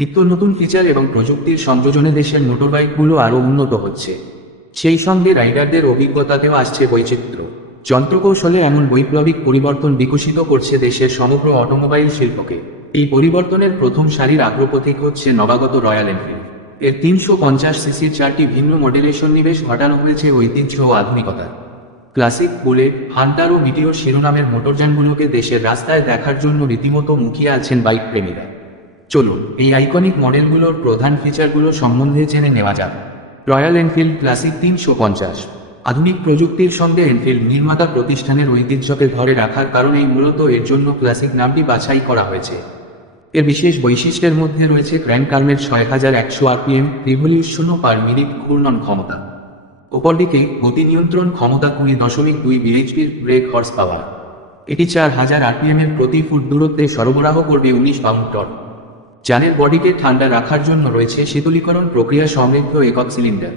নিত্য নতুন ফিচার এবং প্রযুক্তির সংযোজনে দেশের মোটরবাইকগুলো আরও উন্নত হচ্ছে। সেই সঙ্গে রাইডারদের অভিজ্ঞতাতেও আসছে বৈচিত্র্য। যন্ত্রকৌশলে এমন বৈপ্লবিক পরিবর্তন বিকশিত করছে দেশের সমগ্র অটোমোবাইল শিল্পকে। এই পরিবর্তনের প্রথম সারির আগ্রপথিক হচ্ছে নবাগত রয়্যাল এনফিল্ড। এর তিনশো পঞ্চাশ সিসির চারটি ভিন্ন মডেলের সন্নিবেশ ঘটানো হয়েছে ঐতিহ্য ও আধুনিকতা। ক্লাসিক বুলেট হান্টার ও মিটিওর শিরোনামের মোটরযানগুলোকে দেশের রাস্তায় দেখার জন্য রীতিমতো মুখিয়ে আছেন বাইক প্রেমীরা। চলুন, এই আইকনিক মডেলগুলোর প্রধান ফিচারগুলো সম্বন্ধে জেনে নেওয়া যাক। রয়্যাল এনফিল্ড ক্লাসিক তিনশো পঞ্চাশ। আধুনিক প্রযুক্তির সঙ্গে এনফিল্ড নির্মাতা প্রতিষ্ঠানের ঐতিহ্যকে ধরে রাখার কারণেই মূলত এর জন্য ক্লাসিক নামটি বাছাই করা হয়েছে। এর বিশেষ বৈশিষ্ট্যের মধ্যে রয়েছে ক্র্যাঙ্ক কার্মের ছয় হাজার একশো আরপিএম রিভলিউশন পার মিনিট ঘূর্ণন ক্ষমতা। অপরদিকে, গতি নিয়ন্ত্রণ ক্ষমতা কুড়ি দশমিক দুই বিএইচপির ব্রেক হর্স পাওয়ার এটি চার হাজার আরপিএম এর প্রতি ফুট দূরত্বে সরবরাহ করবে উনিশ পাউন্ড টন। যানের বডিকে ঠান্ডা রাখার জন্য রয়েছে শীতলীকরণ প্রক্রিয়া সমৃদ্ধ একক সিলিন্ডার।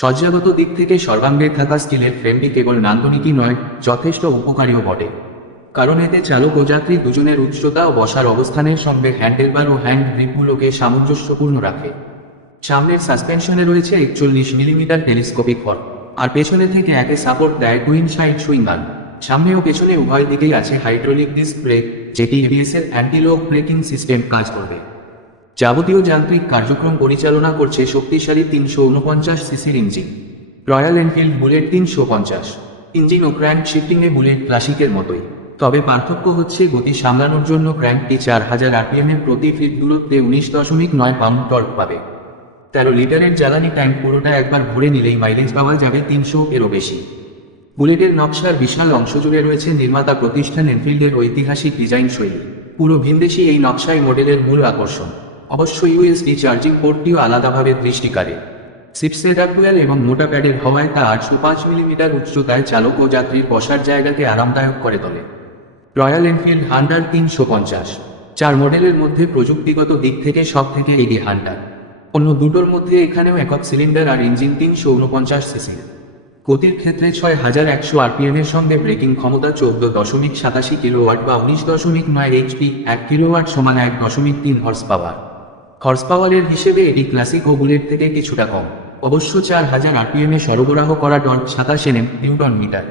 সজ্জাগত দিক থেকে সর্বাঙ্গে থাকা স্টিলের ফ্রেমটি কেবল নান্দনিকই নয়, যথেষ্ট উপকারীও বটে। কারণ এতে চালক ও যাত্রী দুজনের উচ্চতা ও বসার অবস্থানের সঙ্গে হ্যান্ডেলবার ও হ্যান্ড গ্রিপগুলোকে সামঞ্জস্যপূর্ণ রাখে। সামনের সাসপেনশনে রয়েছে একচল্লিশ মিলিমিটার টেলিস্কোপিক ফর্ক আর পেছনে থেকে একে সাপোর্ট দেয় টুইন সাইড সুইং গান। সামনে ও পেছনে উভয় দিকেই আছে হাইড্রোলিক ব্রেক, যেটি এবিএস এর অ্যান্টিলক ব্রেকিং সিস্টেম কাজ করবে। যাবতীয় যান্ত্রিক কার্যক্রম পরিচালনা করছে শক্তিশালী তিনশো উনপঞ্চাশ সিসির ইঞ্জিন। রয়্যাল এনফিল্ড বুলেট তিনশো পঞ্চাশ। ইঞ্জিন ও ক্র্যাঙ্ক শিফটিংয়ে বুলেট ক্লাসিকের মতোই। তবে পার্থক্য হচ্ছে গতি সামলানোর জন্য ক্র্যাঙ্কটি চার হাজার আরপিএম এর প্রতি ফিট দূরত্বে উনিশ দশমিক নয় পাউন্ড টর্ক পাবে। তেরো লিটারের জ্বালানি ট্যাঙ্ক পুরোটা একবার ভরে নিলেই মাইলেজ পাওয়া যাবে তিনশো এরও বেশি। বুলেটের নকশার বিশাল অংশ জুড়ে রয়েছে নির্মাতা প্রতিষ্ঠান এনফিল্ডের ঐতিহাসিক ডিজাইন শৈলী। পুরো ভিনদেশি এই নকশাই মডেলের মূল আকর্ষণ। অবশ্য ইউএসডি চার্জিং পোর্টটিও আলাদাভাবে দৃষ্টিকারে। সিপসেট টুয়েল এবং মোটা প্যাডের হওয়ায় তা আটশো পাঁচ মিলিমিটার উচ্চতায় চালক ও যাত্রীর বসার জায়গাকে আরামদায়ক করে তোলে। রয়্যাল এনফিল্ড হান্ডার তিনশো পঞ্চাশ। চার মডেলের মধ্যে প্রযুক্তিগত দিক থেকে সব থেকে এগিয়ে হান্টার অন্য দুটোর মধ্যে এখানেও একক সিলিন্ডার আর ইঞ্জিন তিনশো উনপঞ্চাশ সিসি। গতির ক্ষেত্রে ছয় হাজার একশো আরপিএম এর সঙ্গে ব্রেকিং ক্ষমতা চৌদ্দ দশমিক সাতাশি কিলোওয়াট বা উনিশ দশমিক নয় এইচপি এক কিলোওয়াট সমান এক দশমিক তিন হর্স পাওয়ার হর্স পাওয়ারের হিসেবে এটি ক্লাসিক ও বুলেট থেকে কিছুটা কম। অবশ্য চার হাজার আরপিএম এ সরবরাহ করা টর্ক সাতাশ এনএম নিউটন মিটার।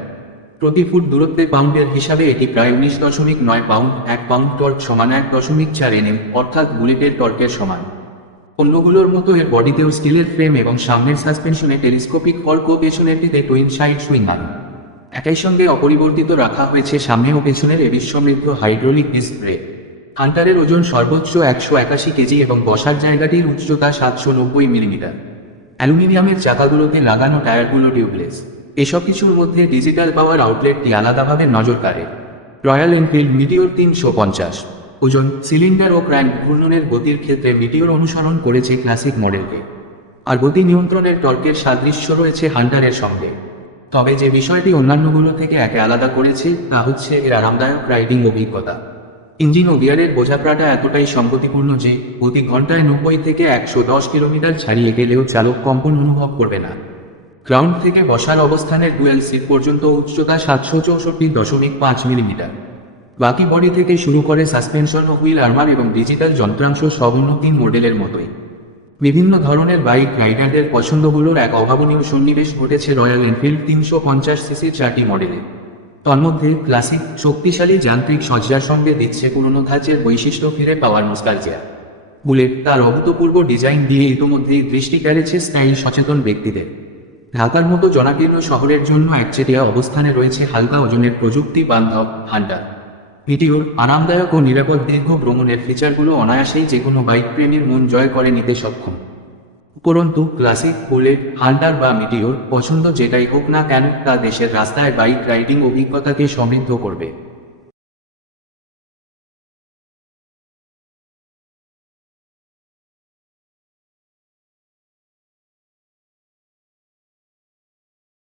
প্রতি ফুট দূরত্বে পাউন্ডের হিসাবে এটি প্রায় উনিশ দশমিক নয় পাউন্ড, এক পাউন্ড টর্ক সমান এক দশমিক চার এনএম, অর্থাৎ বুলেটের টর্কের সমান। অন্যগুলোর মতো এর বডিতেও স্টিলের ফ্রেম এবং সামনের সাসপেনশনে টেলিস্কোপিক ফর্ক ও পেছনেরটিতে টুইন সাইড সুইং আন একই সঙ্গে অপরিবর্তিত রাখা হয়েছে সামনে ও পেছনের এবিস সমৃদ্ধ হাইড্রোলিক ব্রেক হান্টারের ওজন সর্বোচ্চ একশো একাশি কেজি এবং বসার জায়গাটির উচ্চতা সাতশো নব্বই মিলিমিটার। অ্যালুমিনিয়ামের চাকাগুলোতে লাগানো টায়ারগুলো টিউবলেস। এসব কিছুর মধ্যে ডিজিটাল পাওয়ার আউটলেটটি আলাদাভাবে নজর কাড়ে। রয়্যাল এনফিল্ড মিটিওর তিনশো পঞ্চাশ। ওজন, সিলিন্ডার ও ক্র্যাঙ্ক ঘূর্ণনের গতির ক্ষেত্রে মিটিওর অনুসরণ করেছে ক্লাসিক মডেলকে। আর গতি নিয়ন্ত্রণের টর্কের সাদৃশ্য রয়েছে হান্টারের সঙ্গে। তবে যে বিষয়টি অন্যান্যগুলো থেকে একে আলাদা করেছে, তা হচ্ছে এর আরামদায়ক রাইডিং অভিজ্ঞতা। ইঞ্জিন ও গিয়ারের বোঝাপড়াটা এতটাই সঙ্গতিপূর্ণ যে প্রতি ঘন্টায় নব্বই থেকে একশো দশ কিলোমিটার ছাড়িয়ে গেলেও চালক কম্পন অনুভব করবে না। গ্রাউন্ড থেকে বসার অবস্থানের ডুয়েল সিট পর্যন্ত উচ্চতা সাতশো চৌষট্টি দশমিক পাঁচ মিলিমিটার। বাকি বডি থেকে শুরু করে সাসপেনশন ও হুইল আর্মার এবং ডিজিটাল যন্ত্রাংশ সব মডেলের মতোই। বিভিন্ন ধরনের বাইক রাইডারদের পছন্দগুলোর এক অভাবনীয় সন্নিবেশ ঘটেছে রয়্যাল এনফিল্ড তিনশো পঞ্চাশ সিসির চারটি মডেলে। তন্মধ্যে, ক্লাসিক, শক্তিশালী যান্ত্রিক সজ্জার সঙ্গে দিচ্ছে পুরনো ধাঁচের বৈশিষ্ট্য ফিরে পাওয়ার নস্টালজিয়া বুলেট তার অভূতপূর্ব ডিজাইন দিয়ে ইতোমধ্যেই দৃষ্টি কেড়েছে স্টাইল সচেতন ব্যক্তিদের। ঢাকার মতো জনাকীর্ণ শহরের জন্য একচেটিয়া অবস্থানে রয়েছে হালকা ওজনের প্রযুক্তি বান্ধব হান্টার ভিডিওর আরামদায়ক ও নিরাপদ দীর্ঘ ভ্রমণের ফিচারগুলো অনায়াসেই যে কোনো বাইক প্রেমীর মন জয় করে নিতে সক্ষম। উপরন্তু, ক্লাসিক, বুলেট হান্ডার বা মিডিওর পছন্দ যেটাই হোক না কেন, তা দেশের রাস্তায় বাইক রাইডিং অভিজ্ঞতাকে সমৃদ্ধ করবে।